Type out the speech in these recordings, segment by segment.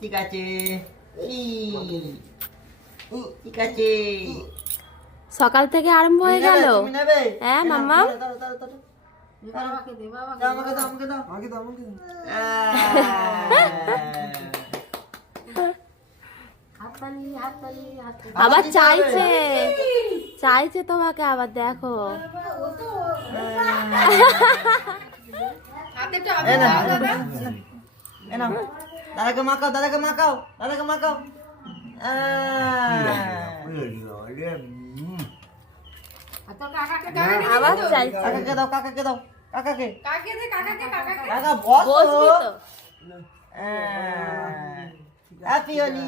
ঠিক আছে ঠিক আছে। সকাল থেকে আরম্ভ হয়ে গেল। হ্যাঁ মাম্মা, আবার চাইছে চাইছে তোমাকে আবার, দেখো দাদাকে মাখাও দাদাকে মাখাও দাদাকে মাখাও। আবার চাইছে। কাকাকে দাও কাকাকে দাও কাকাকে কাকা বসবি বসো। তো। হ্যাপি হোলি।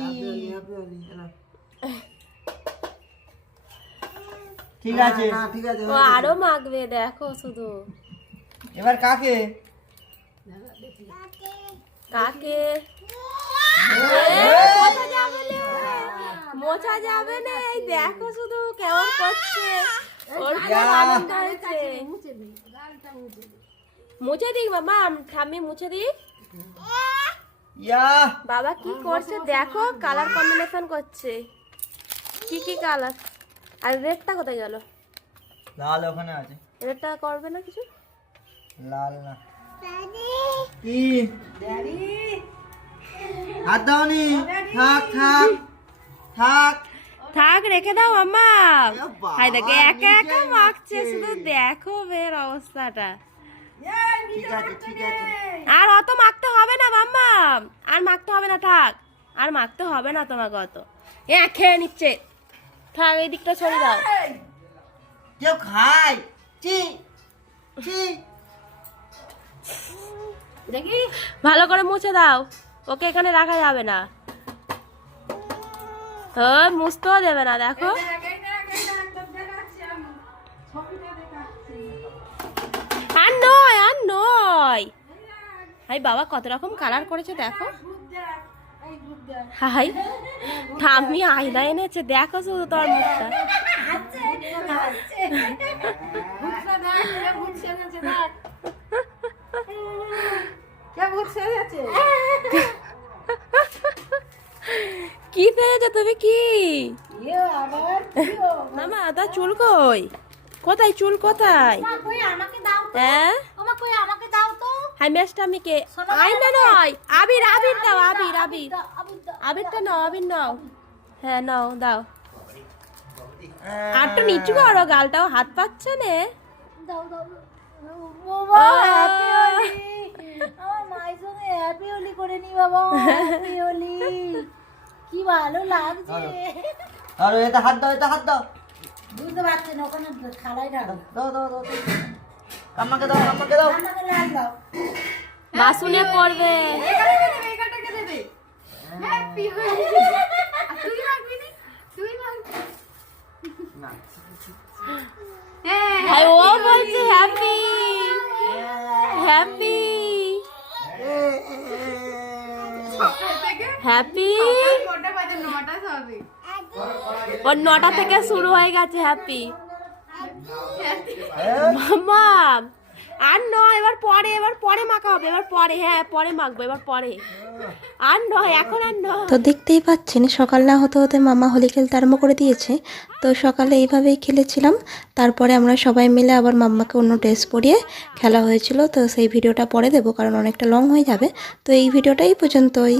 ঠিক আছে ঠিক আছে। ও আরো মাখবে, দেখো শুধু। এবার কাকে কাকে মোছা যাবে না, এই দেখো শুধু কেমন করছে। ওর খুব আনন্দ হয়েছে। মুছে দিক বাবা, ঠাম্মি মুছে দিক। ইয়া বাবা কি করছে দেখো, কালার কম্বিনেশন করছে। কি কি কালার? আর রেডটা কোথায় গেল? লাল ওখানে আছে। রেডটা করবে না কিছু? লাল না কি হাত দাওনি। থাক থাক থাক থাক, রেখে দাও আম্মা। হাই দেখে একা একা মাখছে শুধু, দেখো বের অবস্থাটা। ঠিক আছে ঠিক আছে। আর অত মাখতে হবে না মাম্মা, আর মাখতে হবে না, থাক। আর মাখতে হবে না তোমাকে অত। খেয়ে নিচ্ছে, থাক এই দিকটা সরিয়ে দাও। কেউ খায় চি চি। দেখি ভালো করে মুছে দাও, ওকে এখানে রাখা যাবে না। মুছতেও দেবে না, দেখো। আর নয় আর নয়। হাই বাবা কত রকম কালার করেছে দেখো। হাই ঠাম্মি আয়না এনেছে, দেখো শুধু তোর মুখটা। কি পেয়েছো তুমি? কি মামা তা চুল কই? কোথায় চুল কোথায়? হ্যাঁ হাই মেশটা আমি কে? আয়না নয়, আবির আবির দাও, আবির আবির আবিরটা নাও, আবির নাও। হ্যাঁ নাও দাও। আরটা নিচু করো, গালটাও হাত পাচ্ছে না। কি ভালো লাগছে। আর এটা হাত দাও, এটা হাত দাও। বুঝতে পারছেন ওখানে খালাই রাখো। দাও দাও দাও কাম্মাকে দাও কাম্মাকে দাও। আমাকে লাল দাও। বাসুনে করবে। হাই ও বলছে হ্যাপি হ্যাপি হ্যাপি। ওর 9টা থেকে শুরু হয়ে গেছে হ্যাপি। মামা আর নয়, এবার পরে মাখা হবে, এবার পরে। হ্যাঁ পরে মাখবো, এবার পরে। আর নয়, এখন আর নয়। তো দেখতেই পাচ্ছেন সকাল না হতে হতে মামা হোলি খেলতে আরম্ভ করে দিয়েছে। তো সকালে এইভাবেই খেলেছিলাম, তারপরে আমরা সবাই মিলে আবার মাম্মাকে অন্য ড্রেস পরিয়ে খেলা হয়েছিল। তো সেই ভিডিওটা পরে দেবো, কারণ অনেকটা লং হয়ে যাবে। তো এই ভিডিওটাই পর্যন্তই।